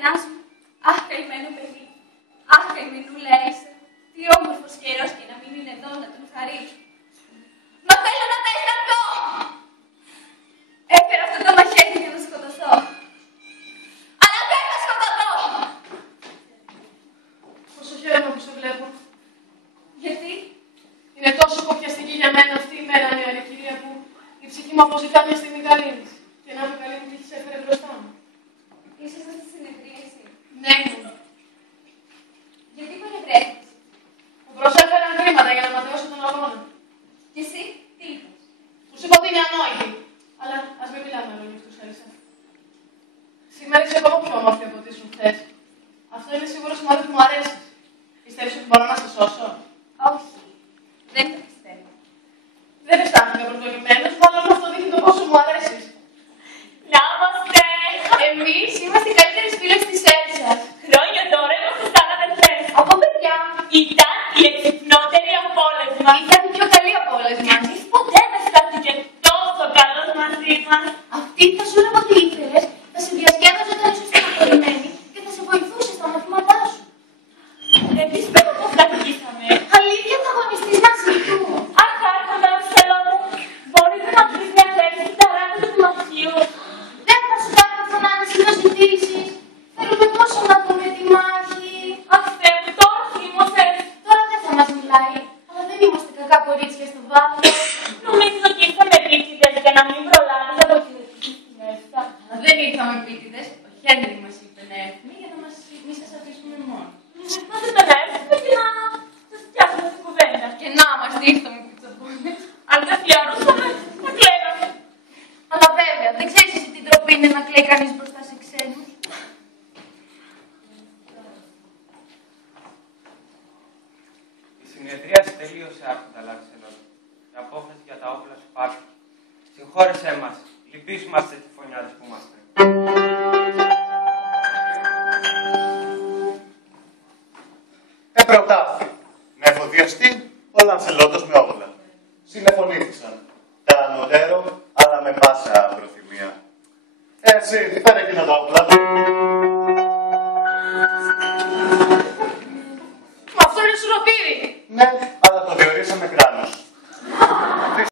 καθενάς μου. Αχ, καημένο παιδί. Αχ, καημενούλα είσαι. Τι όμορφος καιρός και να μην είναι εδώ να τον χαρίσω. Μα θέλω να τα αισθανθώ. Έφερα αυτό το μαχαίρι για να σκοτωθώ. Αλλά δεν θα σκοτωθώ. Πόσο χαίρομαι που σε βλέπω. Γιατί? Είναι τόσο κοπιαστική για μένα αυτή η μέρα, νεαρή κυρία, που η ψυχή μου αποζητά μια στιγμή καλήνης. Και να με καλή μου τύχη σε έφερε μπροστά μου. Ήσασταν στη συνεδρίαση. Ναι, μου. Γιατί παρευρέθηκες? Μου προσέφεραν χρήματα για να ματαιώσω τον αγώνα. Και εσύ, τι είπες? Τους είπα ότι είναι ανόητη. Αλλά ας μην μιλάμε λόγια αυτούς, Έλισσα. Σήμερα είσαι ακόμα πιο όμορφη από ό,τι ήσουν χθες. Αυτό είναι σίγουρο σημάδι που μου αρέσει. Πιστεύεις ότι μπορώ να σε σώσω? Όχι. Δεν το πιστεύω. Δεν αισθάνθηκα προκαλυμμένος, μάλλον αυτό δείχνει το πόσο μου αρέσεις. Να είμαστε! Εμείς είμαστε οι καλύτερες φίλες της Έλσας. Χρόνια τώρα είμαστε σαν αδελφές. Από παιδιά. Ήταν η εξυπνότερη από όλες μας. Ήταν η πιο καλή από όλες μας. Κανείς ποτέ δεν στάθηκε τόσο καλός μαζί μας. Αυτή θα σου έλεγα ότι ήθελες, θα σε διασκέδαζε όταν ήσουν στεναχωρημένη και θα σε βοηθούσε στα μαθήματά σου. Εμείς πέρα πως σταθήκαμε. Αλήθεια θα αγωνιστείς μαζί του. Αχ, άρχοντα Βυσσελόντα, μπορείς να μας πεις μια θέση στην ταράτσα του μαχείου. Δεν θα σου κάνω θανάτες και να ζητήσεις. Θέλουμε τόσο να δούμε τη μάχη. Αχ, Θεέ μου, τώρα θύμωσες. Τώρα δεν θα μας μιλάει, αλλά δεν είμαστε κακά κορίτσια στο βάθος. Νομίζω ότι ήρθαμε επίτηδες για να μην προλάβεις από την εθνική στην Εύσα. Αλλά δεν ήρθαμε επίτηδες. Ο Χένρι μας είπε να έρθουμε για να μην σας αφήσουμε μόνοι. Μα δεν τον έρθουμε και να σας πιάσουμε την κουβέντα. Και να μας ήρθαμε πιτσοπούλες. Αν δεν φλιαρούσαμε, θα κλαίγαμε. Αλλά βέβαια, δεν ξέρεις εσύ τι ντροπή είναι να κλαίει κανείς μπροστά σε ξένους. Η συνεδρίαση τελείωσε, άρχοντα Λαξελόντα. Η απόφαση για τα όπλα σου υπάρχει. Συγχώρεσέ μας. Λυπείς μας τις τυφωνιάδες που είμαστε. Προτάφη. Να εφοδιαστεί ο Λανσελότος με όπλα. Συνεφωνήθησαν. Τα ανωτέρω, αλλά με πάσα προθυμία. Έτσι, φέρε εκείνα τα όπλα,